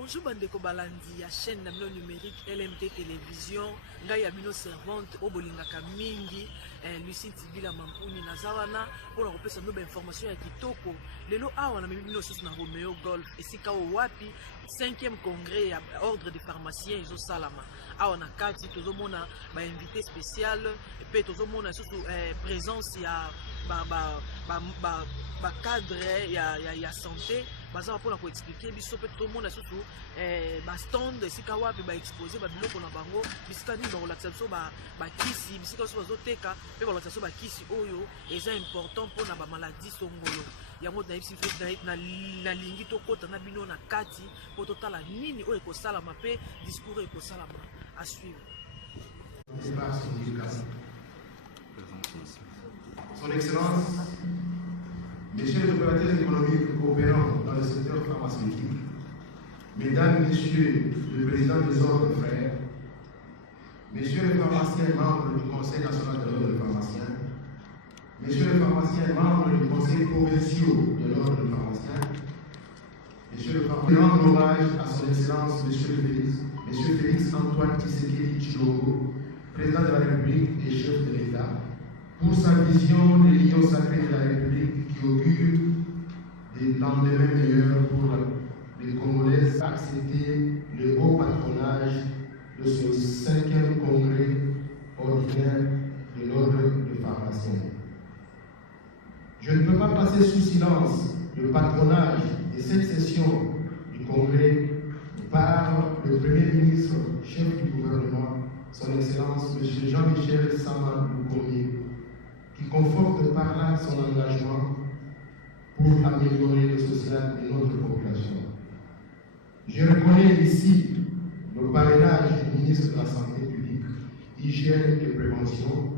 Bonjour bandeko balandi ya chaîne na numérique LMT télévision ngai ya bino servante obolingaka mingi Lucie Tibila Mampuni nazawana pona kopesa no ba information ya kitoko lelo awa na bino sosi na Romeo Golf esika wapi 5e congrès ya ordre des pharmaciens izo salama awa na kati tozomona ba invité spécial pe tozomona surtout présence ya ba cadre ya santé baza pour ko expliquer biso pe tout le monde surtout ba stand esika wapi ba exposer ba biloko na bango bisika ni ba relaxation so ba kisi bisika so bazoteka pe ba relaxation ba kisi oyo eza important pour na ba maladie songolo yango na ipsi na lingi to kota na bino na kati po totala nini oyo ko sala pe discours ko sala à suivre. Son Excellence, Messieurs les opérateurs économiques opérant dans le secteur pharmaceutique, Mesdames, Messieurs le Président des ordres frères, Messieurs les pharmaciens membres du Conseil national de l'ordre des pharmaciens, Messieurs les pharmaciens membres du Conseil provincial de l'ordre des pharmaciens, Messieurs les pharmaciens, rendre hommage à Son Excellence Monsieur Félix Antoine Tshisekedi Tshilombo, Président de la République et chef de l'État, pour sa vision des lions sacrés de la République qui augure des lendemains meilleurs pour les Congolais, accepter le haut patronage de ce 5e congrès ordinaire de l'ordre des pharmaciens. Je ne peux pas passer sous silence le patronage de cette session du congrès par le Premier ministre, chef du gouvernement, Son Excellence M. Jean-Michel Sama Lukonde, qui conforte par là son engagement pour améliorer le social de notre population. Je reconnais ici le parrainage du ministre de la Santé publique, Hygiène et Prévention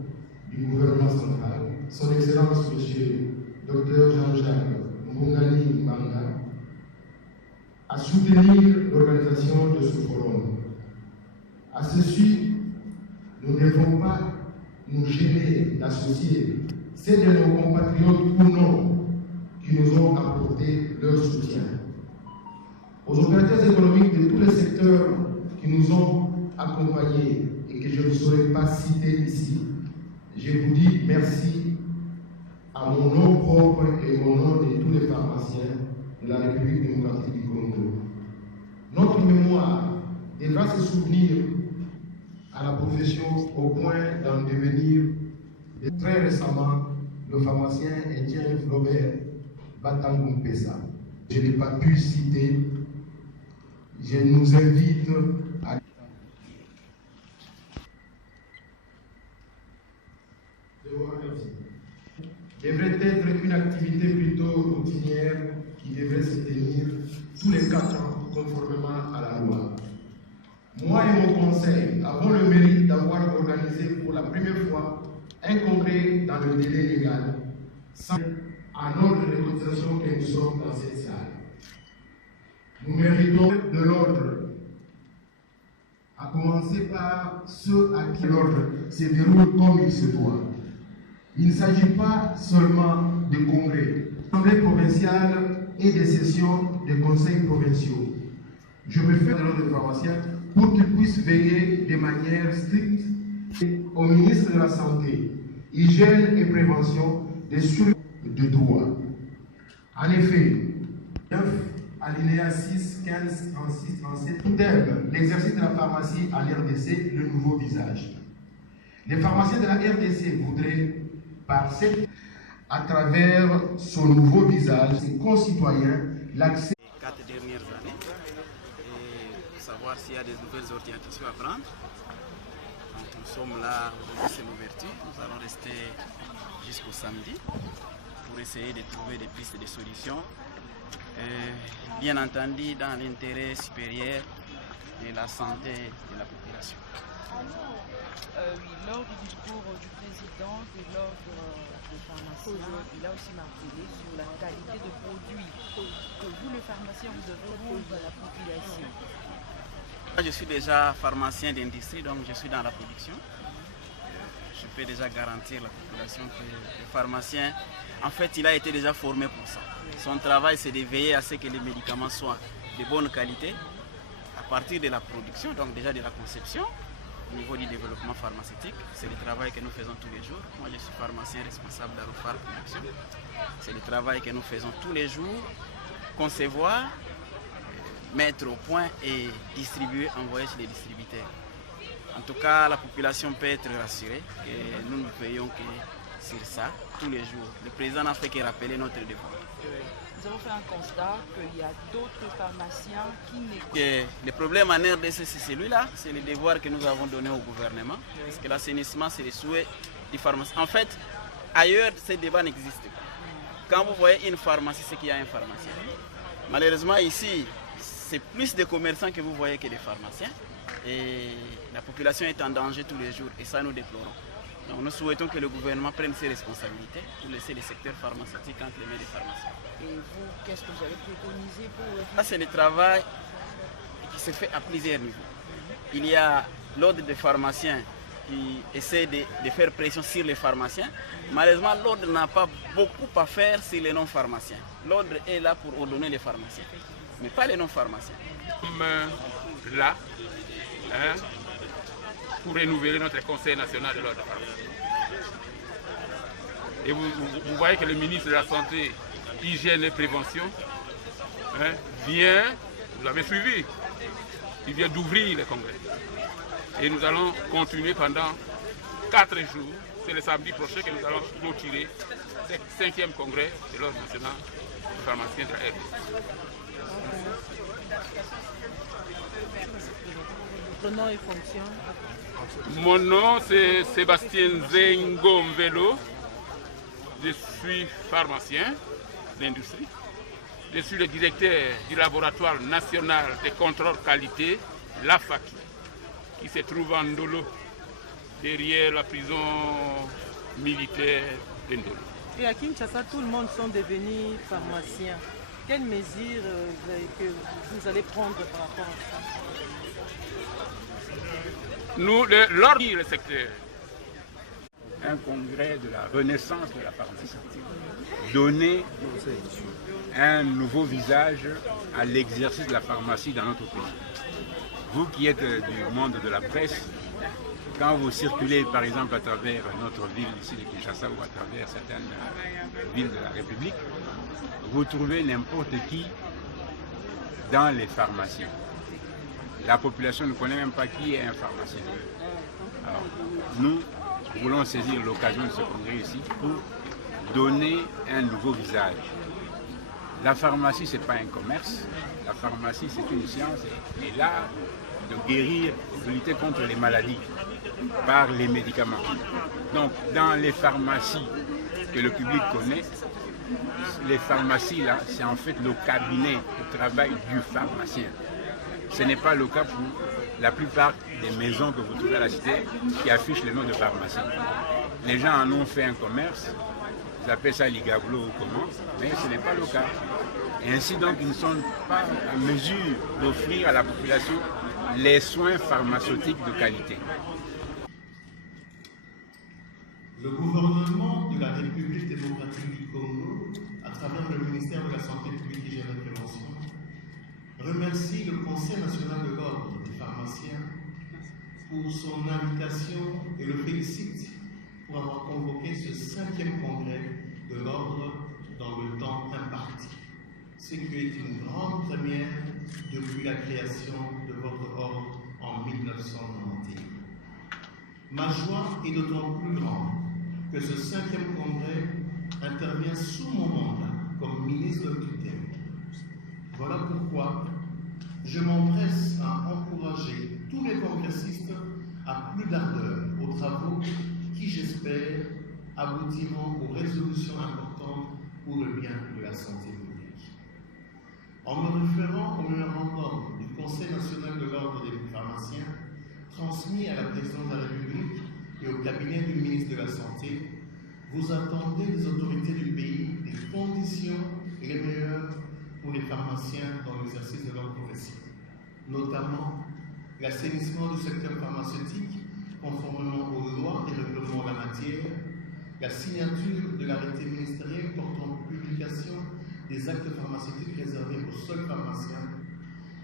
du gouvernement central, Son Excellence M. Dr Jean-Jacques Mbongani Mbanga, à soutenir l'organisation de ce forum. À ceci, nous ne devons pas nous gêner d'associer ceux de nos compatriotes ou non qui nous ont apporté leur soutien. Aux opérateurs économiques de tous les secteurs qui nous ont accompagnés et que je ne saurais pas citer ici, je vous dis merci à mon nom propre et au nom de tous les pharmaciens de la République démocratique du Congo. Notre mémoire devra se souvenir à la profession au point d'en devenir. Très récemment, le pharmacien Etienne Flaubert Batangumpesa. Je n'ai pas pu citer. Je nous invite à devrait être une activité plutôt routinière qui devrait se tenir tous les 4 ans conformément à la loi. Moi et mon conseil avons le mérite d'avoir organisé pour la première fois un congrès dans le délai légal, sans un ordre de cotisation que nous sommes dans cette salle. Nous méritons de l'ordre, à commencer par ceux à qui l'ordre se déroule comme il se doit. Il ne s'agit pas seulement de congrès, d'assemblées provinciales et des sessions des conseils provinciaux. Je me fais de l'ordre des pharmaciens pour qu'ils puissent veiller de manière stricte au ministre de la Santé, Hygiène et Prévention des sur de droit. En effet, 9 alinéa 6, 15, 36, 37 terme l'exercice de la pharmacie à l'RDC le nouveau visage. Les pharmaciens de la RDC voudraient, par cette, à travers son nouveau visage, ses concitoyens, l'accès. 4 dernières années, et savoir s'il y a des nouvelles orientations à prendre. Donc, nous sommes là, aujourd'hui c'est l'ouverture, nous allons rester jusqu'au samedi pour essayer de trouver des pistes de solutions. Bien entendu, dans l'intérêt supérieur de la santé de la population. Oui, lors du discours du président de l'ordre des pharmaciens, il a aussi martelé sur la qualité de produits que vous, les pharmaciens, vous devez rendre à la population. Je suis déjà pharmacien d'industrie, donc je suis dans la production. Je peux déjà garantir à la population que le pharmacien, en fait, il a été déjà formé pour ça. Son travail, c'est de veiller à ce que les médicaments soient de bonne qualité partir de la production, donc déjà de la conception, au niveau du développement pharmaceutique. C'est le travail que nous faisons tous les jours. Moi, je suis pharmacien responsable d'Arofar Production. C'est le travail que nous faisons tous les jours. Concevoir, mettre au point et distribuer, envoyer chez les distributeurs. En tout cas, la population peut être rassurée et nous ne veillons que sur ça tous les jours. Le président n'a fait que rappeler notre devoir. Nous avons fait un constat qu'il y a d'autres pharmaciens qui n'écoutent. Le problème en RDC, c'est celui-là, c'est le devoir que nous avons donné au gouvernement. Parce que l'assainissement, c'est le souhait du pharmacien. En fait, ailleurs, ce débat n'existe pas. Quand vous voyez une pharmacie, c'est qu'il y a un pharmacien. Malheureusement, ici, c'est plus de commerçants que vous voyez que des pharmaciens. Et la population est en danger tous les jours et ça nous déplorons. Donc nous souhaitons que le gouvernement prenne ses responsabilités pour laisser le secteur pharmaceutique entre les mains des pharmaciens. Et vous, qu'est-ce que vous allez préconiser pour... Ça, c'est le travail qui se fait à plusieurs niveaux. Il y a l'ordre des pharmaciens qui essaie de faire pression sur les pharmaciens. Malheureusement, l'ordre n'a pas beaucoup à faire sur les non-pharmaciens. L'ordre est là pour ordonner les pharmaciens, mais pas les non-pharmaciens. Là, pour renouveler notre Conseil national de l'ordre pharmaceutique. Et vous voyez que le ministre de la Santé, Hygiène et Prévention vient, vous l'avez suivi, il vient d'ouvrir le congrès. Et nous allons continuer pendant 4 jours. C'est le samedi prochain que nous allons clôturer ce 5e congrès de l'ordre national des pharmaciens de la RDC. Votre nom et fonction? Mon nom c'est Sébastien Zengo Mvelo. Je suis pharmacien d'industrie. Je suis le directeur du laboratoire national de contrôle qualité, l'AFAQUI, qui se trouve en Ndolo, derrière la prison militaire de Ndolo. Et à Kinshasa, tout le monde sont devenus pharmaciens. Quelles mesures que vous allez prendre par rapport à ça? Nous, le secteur. Un congrès de la renaissance de la pharmacie. Donner un nouveau visage à l'exercice de la pharmacie dans notre pays. Vous qui êtes du monde de la presse, quand vous circulez par exemple à travers notre ville ici de Kinshasa ou à travers certaines villes de la République, vous trouvez n'importe qui dans les pharmacies. La population ne connaît même pas qui est un pharmacien. Alors, nous voulons saisir l'occasion de ce congrès ici pour donner un nouveau visage. La pharmacie, ce n'est pas un commerce. La pharmacie, c'est une science et l'art de guérir, de lutter contre les maladies par les médicaments. Donc, dans les pharmacies que le public connaît, les pharmacies, là, c'est en fait le cabinet de travail du pharmacien. Ce n'est pas le cas pour la plupart des maisons que vous trouvez à la cité qui affichent le nom de pharmacie. Les gens en ont fait un commerce, ils appellent ça l'igablo ou comment, mais ce n'est pas le cas. Et ainsi donc, ils ne sont pas en mesure d'offrir à la population les soins pharmaceutiques de qualité. Le gouvernement de la République démocratique du Congo, à travers le ministère de la Santé publique et de la Prévention, remercie le Conseil national de l'ordre des pharmaciens pour son invitation et le félicite pour avoir convoqué ce 5e congrès de l'ordre dans le temps imparti. Ce qui est une grande première depuis la création de votre ordre en 1991. Ma joie est d'autant plus grande que ce 5e congrès intervient sous mon mandat comme ministre de tutelle. Voilà pourquoi je m'empresse à encourager tous les congressistes à plus d'ardeur aux travaux qui, j'espère, aboutiront aux résolutions importantes pour le bien de la santé publique. En me référant au mémorandum du Conseil national de l'ordre des pharmaciens, transmis à la présidence de la République et au cabinet du ministre de la Santé, vous attendez des autorités du pays des conditions les meilleures pour les pharmaciens dans l'exercice de leur profession, notamment l'assainissement du secteur pharmaceutique conformément aux lois et règlements en la matière, la signature de l'arrêté ministériel portant publication des actes pharmaceutiques réservés aux seuls pharmaciens,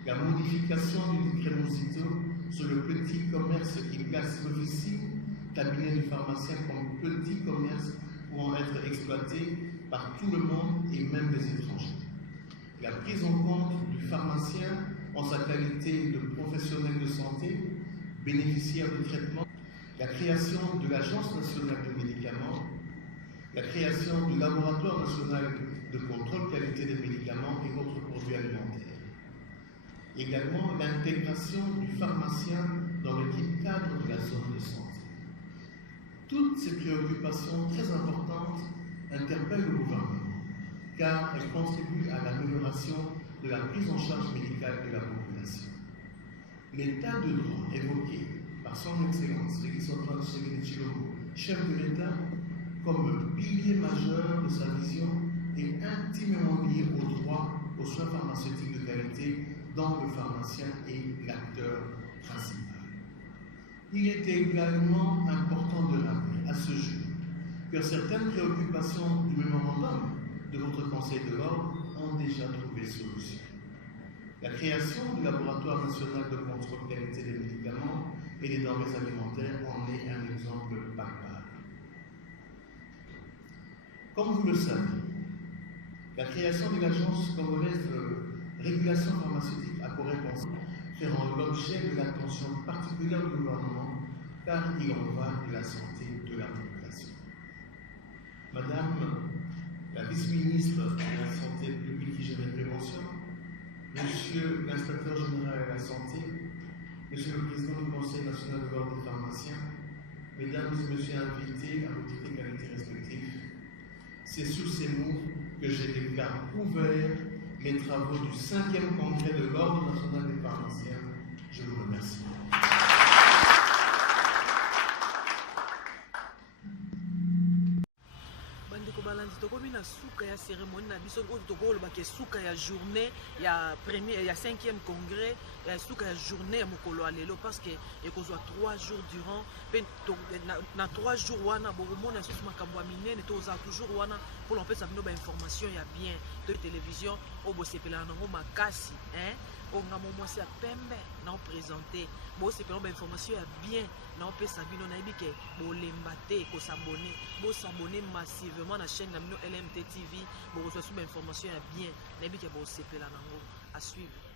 la modification du décret Mosito sur le petit commerce qui place l'officine, cabinet du pharmacien comme petit commerce pouvant être exploité par tout le monde et même les étrangers. La prise en compte du pharmacien en sa qualité de professionnel de santé, bénéficiaire de traitement, la création de l'Agence nationale des médicaments, la création du Laboratoire national de contrôle qualité des médicaments et autres produits alimentaires. Également l'intégration du pharmacien dans l'équipe cadre de la zone de santé. Toutes ces préoccupations très importantes interpellent le gouvernement, car elles contribuent à l'amélioration de la prise en charge médicale de la population. L'état de droit évoqué par son Excellence, Félix-Antoine Tshisekedi Tshilombo, chef de l'État, comme pilier majeur de sa vision, est intimement lié au droit aux soins pharmaceutiques de qualité dont le pharmacien est l'acteur principal. Il est également important de rappeler à ce jour que certaines préoccupations du mémorandum de votre Conseil de l'Ordre ont déjà trouvé solution. La création du Laboratoire national de contrôle qualité des médicaments et des denrées alimentaires en est un exemple palpable. Comme vous le savez, la création de l'Agence congolaise de régulation pharmaceutique a pour réponse feront l'objet de l'attention particulière du gouvernement, car il en va de la santé de la population. Madame la vice-ministre de la Santé publique, Hygiène et Prévention, Monsieur l'inspecteur général de la Santé, Monsieur le Président du Conseil national de l'Ordre des pharmaciens, Mesdames et Messieurs invités à vos titres et qualités respectifs, c'est sous ces mots que je déclare ouvert les travaux du 5e congrès de l'Ordre national des pharmaciens. Je vous remercie. Balandi tokomi na suka ya cérémonie na biso oyo tokoloba ke suka ya journée ya premier ya 5e congrès ya suka ya journée ya mokolo ya lelo parce que ekozwa 3 jours durant pe na 3 jours wana bokomona susu makambo ya minene toza toujours wana pour l'empêcher bino ba information ya bien de télévision oyo bosepelana nango makasi oyo ngamo mwasi ya pembe na oprésente bosepelana ba information ya bien na opesa bino nayebi ke bolemba te kosabone bosabone massivement na chaîne na bino LMT TV bokozwa su ba information ya bien nayebi ke bosepelana nango à suivre.